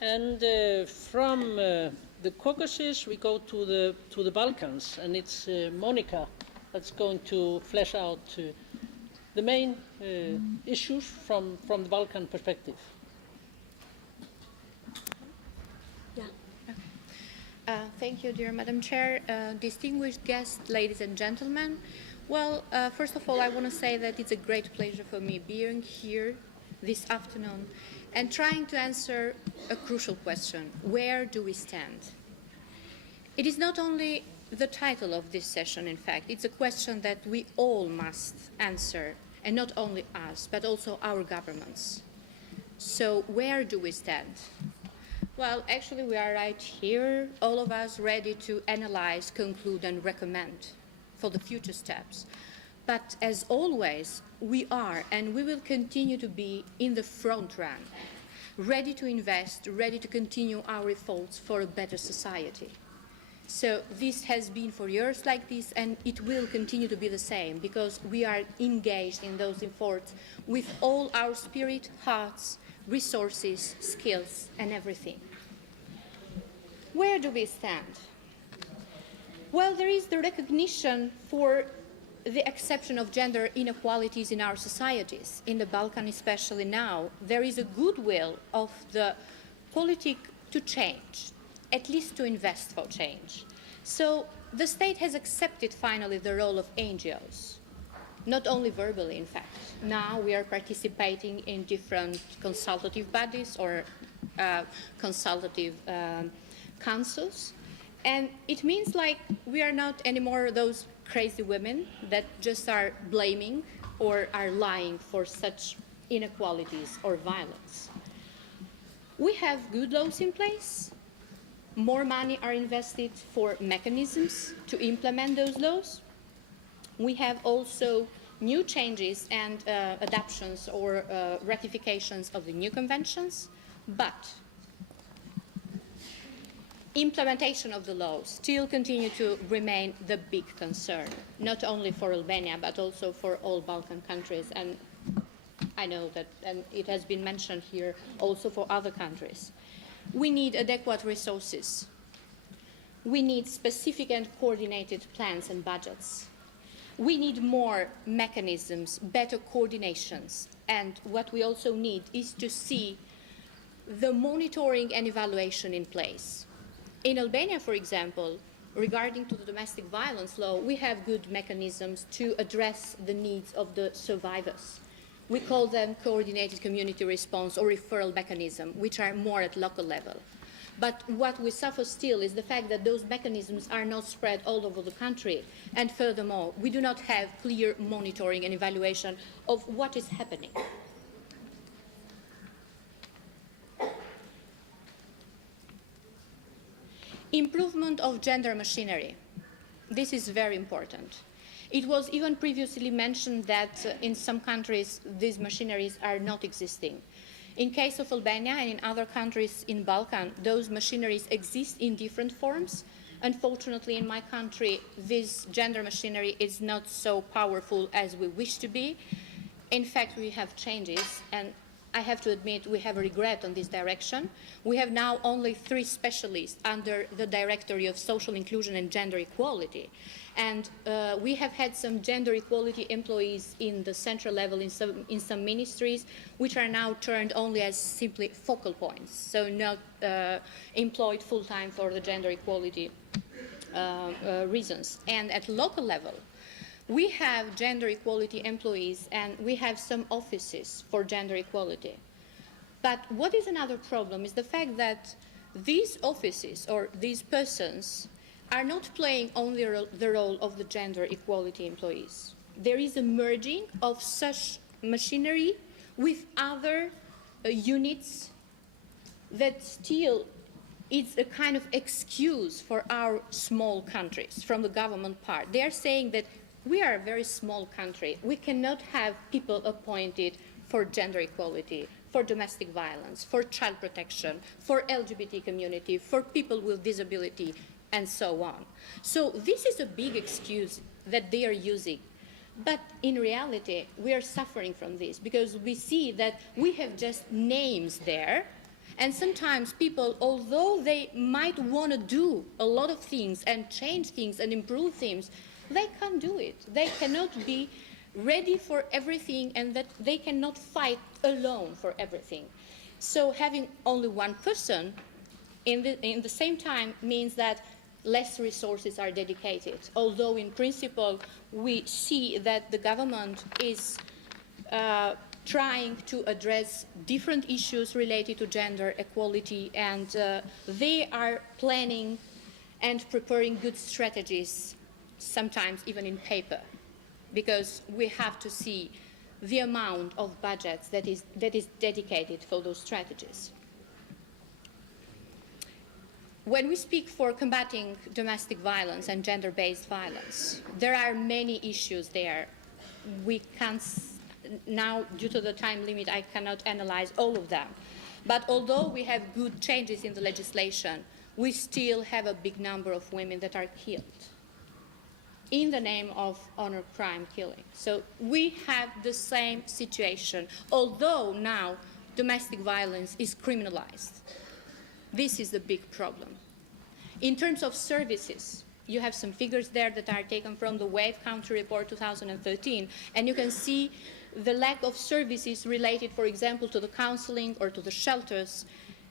And from the Caucasus, we go to the Balkans, and it's Monika that's going to flesh out the main issues from the Balkan perspective. Yeah. Thank you, dear Madam Chair, distinguished guests, ladies and gentlemen. Well, first of all, I want to say that it's a great pleasure for me being here this afternoon and trying to answer a crucial question: where do we stand? It is not only the title of this session, in fact, it's a question that we all must answer, and not only us, but also our governments. So where do we stand? Well, actually, we are right here, all of us ready to analyze, conclude, and recommend for the future steps. But as always, we are and we will continue to be in the front run, ready to invest, ready to continue our efforts for a better society. So this has been for years like this, and it will continue to be the same, because we are engaged in those efforts with all our spirit, hearts, resources, skills, and everything. Where do we stand? Well, there is the recognition for the exception of gender inequalities in our societies, in the Balkans especially now. There is a goodwill of the politic to change, at least to invest for change. So the state has accepted finally the role of NGOs, not only verbally, in fact. Now we are participating in different consultative bodies or consultative councils. And it means like we are not anymore those crazy women that just are blaming or are lying for such inequalities or violence. We have good laws in place. More money are invested for mechanisms to implement those laws. We have also new changes and adoptions or ratifications of the new conventions, but implementation of the laws still continue to remain the big concern, not only for Albania, but also for all Balkan countries. And I know that, and it has been mentioned here, also for other countries. We need adequate resources. We need specific and coordinated plans and budgets. We need more mechanisms, better coordinations. And what we also need is to see the monitoring and evaluation in place. In Albania, for example, regarding to the domestic violence law, we have good mechanisms to address the needs of the survivors. We call them coordinated community response or referral mechanism, which are more at local level. But what we suffer still is the fact that those mechanisms are not spread all over the country. And furthermore, we do not have clear monitoring and evaluation of what is happening. Improvement of gender machinery. This is very important. It was even previously mentioned that in some countries these machineries are not existing. In case of Albania and in other countries in Balkan, those machineries exist in different forms. Unfortunately, in my country, this gender machinery is not so powerful as we wish to be. In fact, we have changes, and I have to admit we have a regret on this direction. We have now only 3 specialists under the Directorate of Social Inclusion and Gender Equality. And we have had some gender equality employees in the central level in some ministries, which are now turned only as simply focal points, so not employed full-time for the gender equality reasons. And at local level, we have gender equality employees and we have some offices for gender equality. But what is another problem is the fact that these offices or these persons are not playing only the role of the gender equality employees. There is a merging of such machinery with other units that still is a kind of excuse for our small countries from the government part. They are saying that we are a very small country. We cannot have people appointed for gender equality, for domestic violence, for child protection, for LGBT community, for people with disability, and so on. So this is a big excuse that they are using. But in reality, we are suffering from this because we see that we have just names there, And sometimes people, although they might want to do a lot of things and change things and improve things, they can't do it. They cannot be ready for everything, and that they cannot fight alone for everything. So having only one person in the same time means that less resources are dedicated, although in principle we see that the government is trying to address different issues related to gender equality, and they are planning and preparing good strategies, sometimes even in paper, because we have to see the amount of budgets that is dedicated for those strategies. When we speak for combating domestic violence and gender-based violence, there are many issues there. We can't, now due to the time limit, I cannot analyze all of them. But although we have good changes in the legislation, we still have a big number of women that are killed in the name of honor crime killing. So we have the same situation, although now domestic violence is criminalized. This is the big problem. In terms of services, you have some figures there that are taken from the WAVE Country Report 2013, and you can see the lack of services related, for example, to the counseling or to the shelters,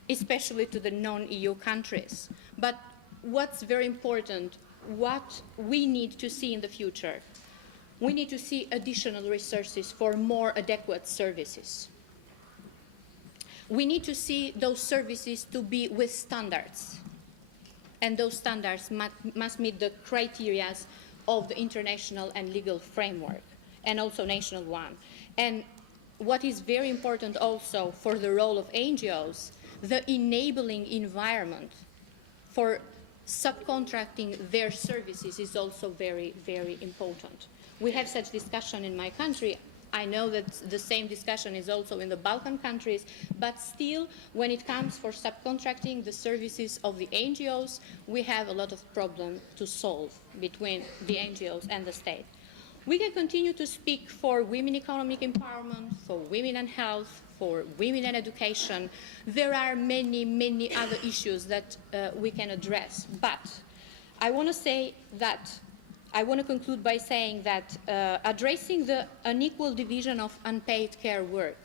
especially to the non-EU countries. But what's very important, what we need to see in the future, we need to see additional resources for more adequate services. We need to see those services to be with standards, and those standards must meet the criteria of the international and legal framework, and also national one. And what is very important also for the role of NGOs, the enabling environment for subcontracting their services is also very, very important. We have such discussion in my country. I know that the same discussion is also in the Balkan countries, but still, when it comes for subcontracting the services of the NGOs, we have a lot of problems to solve between the NGOs and the state. We can continue to speak for women economic empowerment, for women and health, for women and education. There are many, many other issues that we can address. But I want to say that, I want to conclude by saying that addressing the unequal division of unpaid care work,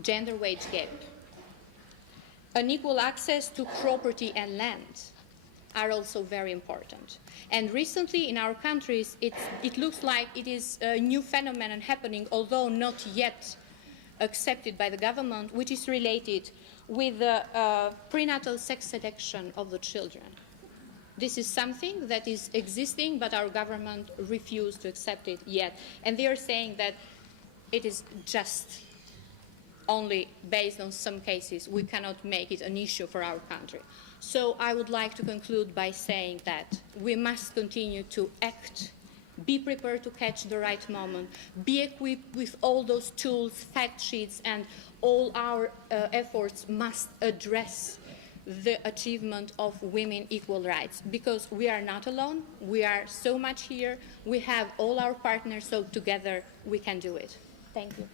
gender wage gap, unequal access to property and land are also very important. And recently in our countries, it looks like it is a new phenomenon happening, although not yet accepted by the government, which is related with the prenatal sex selection of the children. This is something that is existing, but our government refused to accept it yet. And they are saying that it is just only based on some cases. We cannot make it an issue for our country. So I would like to conclude by saying that we must continue to act, be prepared to catch the right moment, be equipped with all those tools, fact sheets, and all our efforts must address the achievement of women equal rights, because we are not alone, we are so much here, we have all our partners, so together we can do it. Thank you.